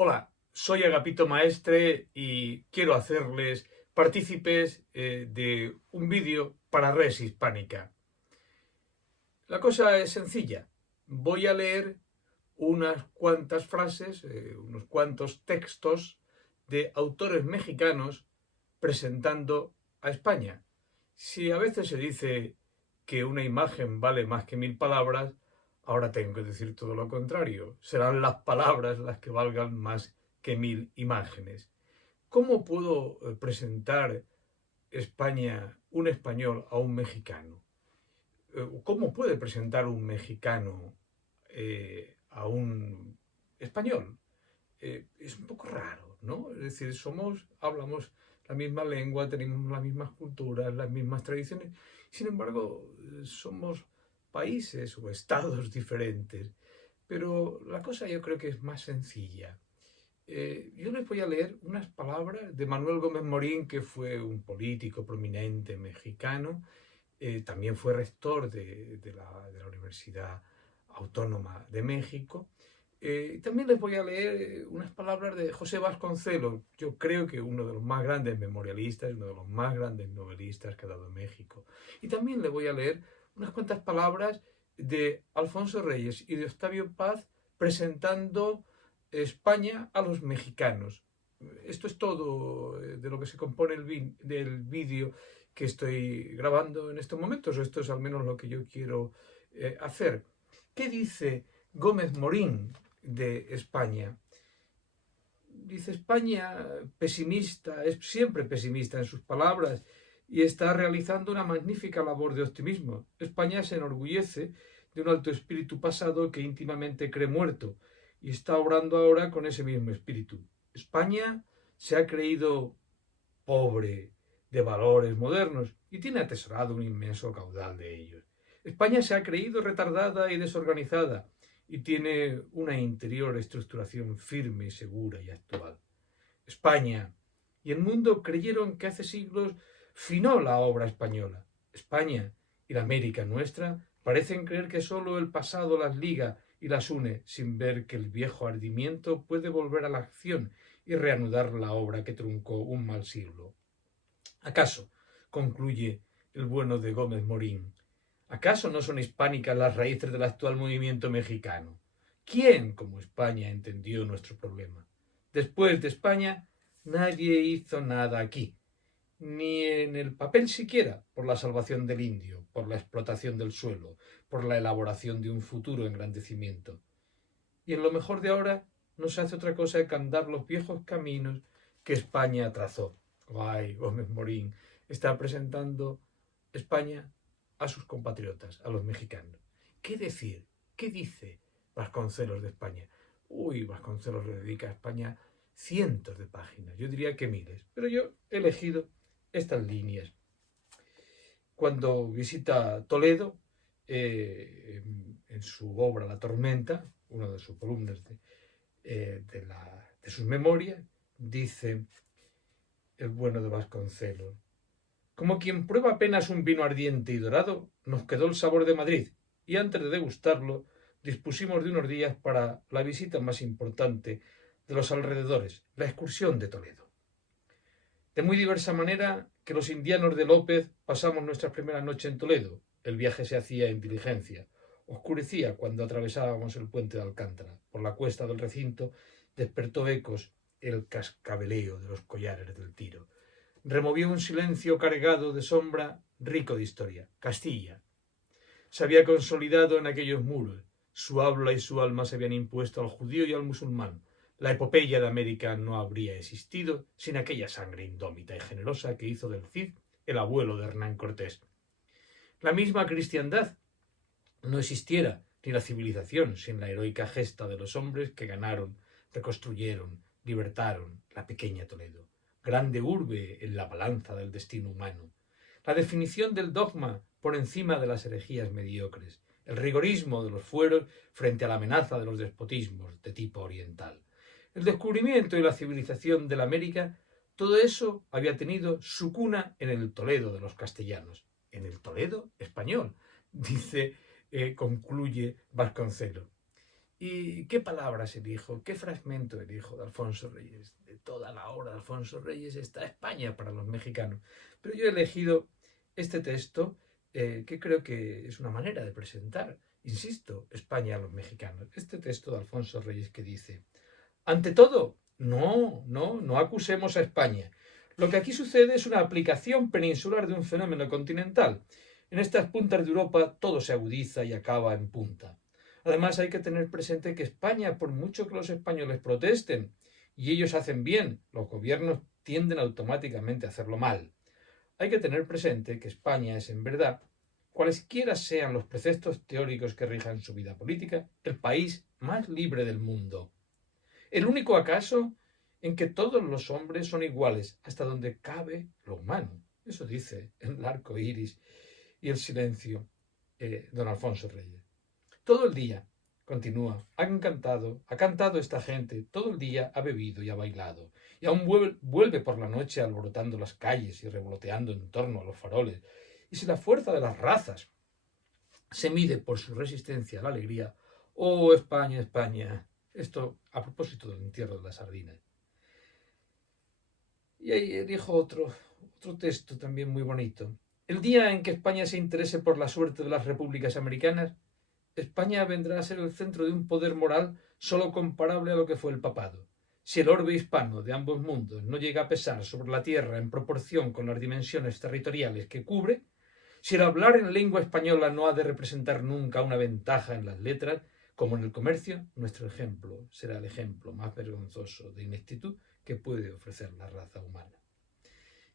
Hola, soy Agapito Maestre y quiero hacerles partícipes de un vídeo para Res Hispánica. La cosa es sencilla. Voy a leer unas cuantas frases, unos cuantos textos de autores mexicanos presentando a España. Si a veces se dice que una imagen vale más que 1000 palabras, ahora tengo que decir todo lo contrario. Serán las palabras las que valgan más que 1000 imágenes. ¿Cómo puedo presentar España, un español, a un mexicano? ¿Cómo puede presentar un mexicano a un español? Es un poco raro, ¿no? Es decir, hablamos la misma lengua, tenemos las mismas culturas, las mismas tradiciones, sin embargo, somos países o estados diferentes. Pero la cosa yo creo que es más sencilla. Yo les voy a leer unas palabras de Manuel Gómez Morín, que fue un político prominente mexicano, también fue rector de la Universidad Autónoma de México. También les voy a leer unas palabras de José Vasconcelos, yo creo que uno de los más grandes memorialistas, uno de los más grandes novelistas que ha dado México. Y también les voy a leer unas cuantas palabras de Alfonso Reyes y de Octavio Paz presentando España a los mexicanos. Esto es todo de lo que se compone del vídeo que estoy grabando en estos momentos, o esto es al menos lo que yo quiero hacer. ¿Qué dice Gómez Morín de España? Dice: España pesimista, es siempre pesimista en sus palabras y está realizando una magnífica labor de optimismo. España se enorgullece de un alto espíritu pasado que íntimamente cree muerto y está obrando ahora con ese mismo espíritu. España se ha creído pobre de valores modernos y tiene atesorado un inmenso caudal de ellos. España se ha creído retardada y desorganizada y tiene una interior estructuración firme, y segura y actual. España y el mundo creyeron que hace siglos finó la obra española. España y la América nuestra parecen creer que sólo el pasado las liga y las une, sin ver que el viejo ardimiento puede volver a la acción y reanudar la obra que truncó un mal siglo. ¿Acaso, concluye el bueno de Gómez Morín, acaso no son hispánicas las raíces del actual movimiento mexicano? ¿Quién, como España, entendió nuestro problema? Después de España, nadie hizo nada aquí, ni en el papel siquiera, por la salvación del indio, por la explotación del suelo, por la elaboración de un futuro engrandecimiento. Y en lo mejor de ahora no se hace otra cosa que andar los viejos caminos que España trazó. Ay, Gómez Morín está presentando España a sus compatriotas, a los mexicanos. ¿Qué decir? ¿Qué dice Vasconcelos de España? Uy, Vasconcelos le dedica a España cientos de páginas, yo diría que miles, pero yo he elegido estas líneas. Cuando visita Toledo, en su obra La Tormenta, una de sus columnas de sus memorias, dice el bueno de Vasconcelos: como quien prueba apenas un vino ardiente y dorado, nos quedó el sabor de Madrid, y antes de degustarlo, dispusimos de unos días para la visita más importante de los alrededores, la excursión de Toledo. De muy diversa manera que los indianos de López pasamos nuestra primera noche en Toledo. El viaje se hacía en diligencia. Oscurecía cuando atravesábamos el puente de Alcántara. Por la cuesta del recinto despertó ecos el cascabeleo de los collares del Tiro. Removió un silencio cargado de sombra, rico de historia. Castilla se había consolidado en aquellos muros. Su habla y su alma se habían impuesto al judío y al musulmán. La epopeya de América no habría existido sin aquella sangre indómita y generosa que hizo del Cid el abuelo de Hernán Cortés. La misma cristiandad no existiera, ni la civilización, sin la heroica gesta de los hombres que ganaron, reconstruyeron, libertaron la pequeña Toledo, grande urbe en la balanza del destino humano. La definición del dogma por encima de las herejías mediocres, el rigorismo de los fueros frente a la amenaza de los despotismos de tipo oriental, el descubrimiento y la civilización de la América, todo eso había tenido su cuna en el Toledo de los castellanos, en el Toledo español, concluye Vasconcelos. ¿Y qué palabras elijo? ¿Qué fragmento elijo de Alfonso Reyes? De toda la obra de Alfonso Reyes está España para los mexicanos. Pero yo he elegido este texto que creo que es una manera de presentar, insisto, España a los mexicanos. Este texto de Alfonso Reyes que dice: ante todo, no acusemos a España. Lo que aquí sucede es una aplicación peninsular de un fenómeno continental. En estas puntas de Europa todo se agudiza y acaba en punta. Además, hay que tener presente que España, por mucho que los españoles protesten, y ellos hacen bien, los gobiernos tienden automáticamente a hacerlo mal. Hay que tener presente que España es, en verdad, cualesquiera sean los preceptos teóricos que rijan su vida política, el país más libre del mundo. El único acaso en que todos los hombres son iguales, hasta donde cabe lo humano. Eso dice el arco iris y el silencio, don Alfonso Reyes. Todo el día, continúa, ha cantado esta gente, todo el día ha bebido y ha bailado, y aún vuelve por la noche alborotando las calles y revoloteando en torno a los faroles. Y si la fuerza de las razas se mide por su resistencia a la alegría, oh España, España, esto a propósito del entierro de las sardinas. Y ahí dijo otro texto también muy bonito. El día en que España se interese por la suerte de las repúblicas americanas, España vendrá a ser el centro de un poder moral solo comparable a lo que fue el papado. Si el orbe hispano de ambos mundos no llega a pesar sobre la tierra en proporción con las dimensiones territoriales que cubre, si el hablar en lengua española no ha de representar nunca una ventaja en las letras, como en el comercio, nuestro ejemplo será el ejemplo más vergonzoso de ineptitud que puede ofrecer la raza humana.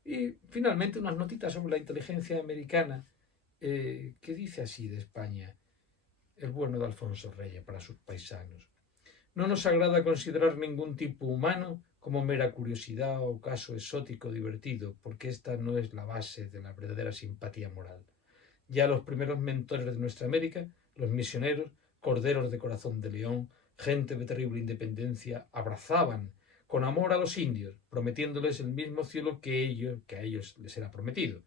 Y finalmente unas notitas sobre la inteligencia americana que dice así de España el bueno de Alfonso Reyes para sus paisanos. No nos agrada considerar ningún tipo humano como mera curiosidad o caso exótico divertido, porque esta no es la base de la verdadera simpatía moral. Ya los primeros mentores de nuestra América, los misioneros, corderos de corazón de león, gente de terrible independencia, abrazaban con amor a los indios, prometiéndoles el mismo cielo que a ellos les era prometido.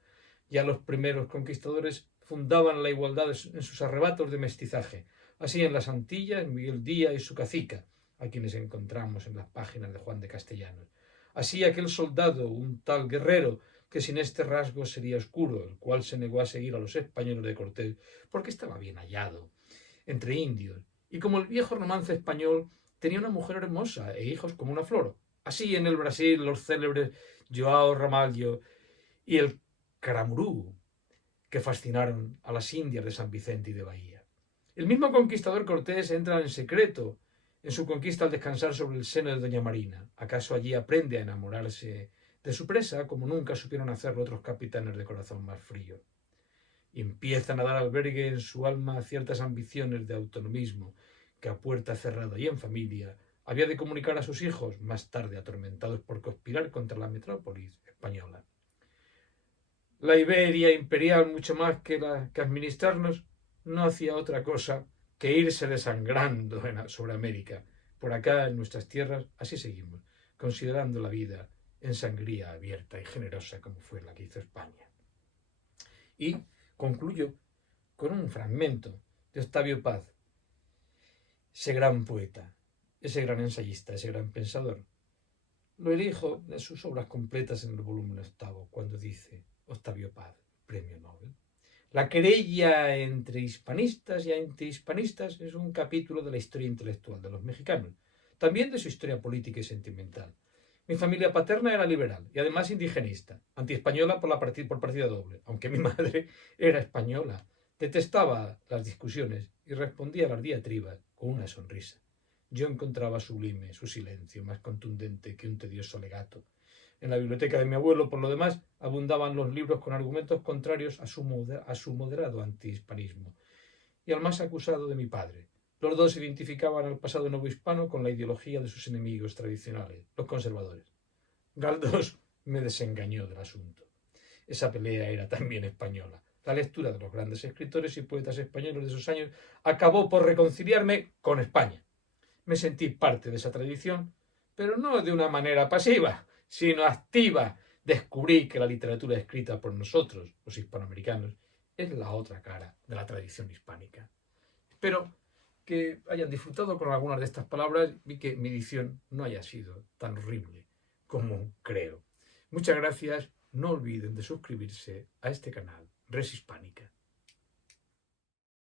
Ya los primeros conquistadores fundaban la igualdad en sus arrebatos de mestizaje. Así en las Antillas, Miguel Díaz y su cacica, a quienes encontramos en las páginas de Juan de Castellanos. Así aquel soldado, un tal Guerrero, que sin este rasgo sería oscuro, el cual se negó a seguir a los españoles de Cortés porque estaba bien hallado entre indios, y como el viejo romance español tenía una mujer hermosa e hijos como una flor. Así en el Brasil los célebres Joao Ramalho y el Caramurú, que fascinaron a las indias de San Vicente y de Bahía. El mismo conquistador Cortés entra en secreto en su conquista al descansar sobre el seno de doña Marina. ¿Acaso allí aprende a enamorarse de su presa como nunca supieron hacerlo otros capitanes de corazón más frío? Y empiezan a dar albergue en su alma ciertas ambiciones de autonomismo que a puerta cerrada y en familia había de comunicar a sus hijos, más tarde atormentados por conspirar contra la metrópolis española. La Iberia imperial, mucho más que administrarnos, no hacía otra cosa que irse desangrando sobre América. Por acá, en nuestras tierras, así seguimos, considerando la vida en sangría abierta y generosa como fue la que hizo España. Y concluyo con un fragmento de Octavio Paz, ese gran poeta, ese gran ensayista, ese gran pensador. Lo elijo de sus obras completas en el volumen 8, cuando dice Octavio Paz, Premio Nobel: la querella entre hispanistas y antihispanistas es un capítulo de la historia intelectual de los mexicanos, también de su historia política y sentimental. Mi familia paterna era liberal y además indigenista, antiespañola por partida doble, aunque mi madre era española. Detestaba las discusiones y respondía a las diatribas con una sonrisa. Yo encontraba sublime su silencio, más contundente que un tedioso legato. En la biblioteca de mi abuelo, por lo demás, abundaban los libros con argumentos contrarios a su moderado antihispanismo y al más acusado de mi padre. Los dos identificaban al pasado novohispano con la ideología de sus enemigos tradicionales, los conservadores. Galdós me desengañó del asunto. Esa pelea era también española. La lectura de los grandes escritores y poetas españoles de esos años acabó por reconciliarme con España. Me sentí parte de esa tradición, pero no de una manera pasiva, sino activa. Descubrí que la literatura escrita por nosotros, los hispanoamericanos, es la otra cara de la tradición hispánica. Espero que hayan disfrutado con algunas de estas palabras y que mi dicción no haya sido tan horrible como creo. Muchas gracias. No olviden de suscribirse a este canal Res Hispánica.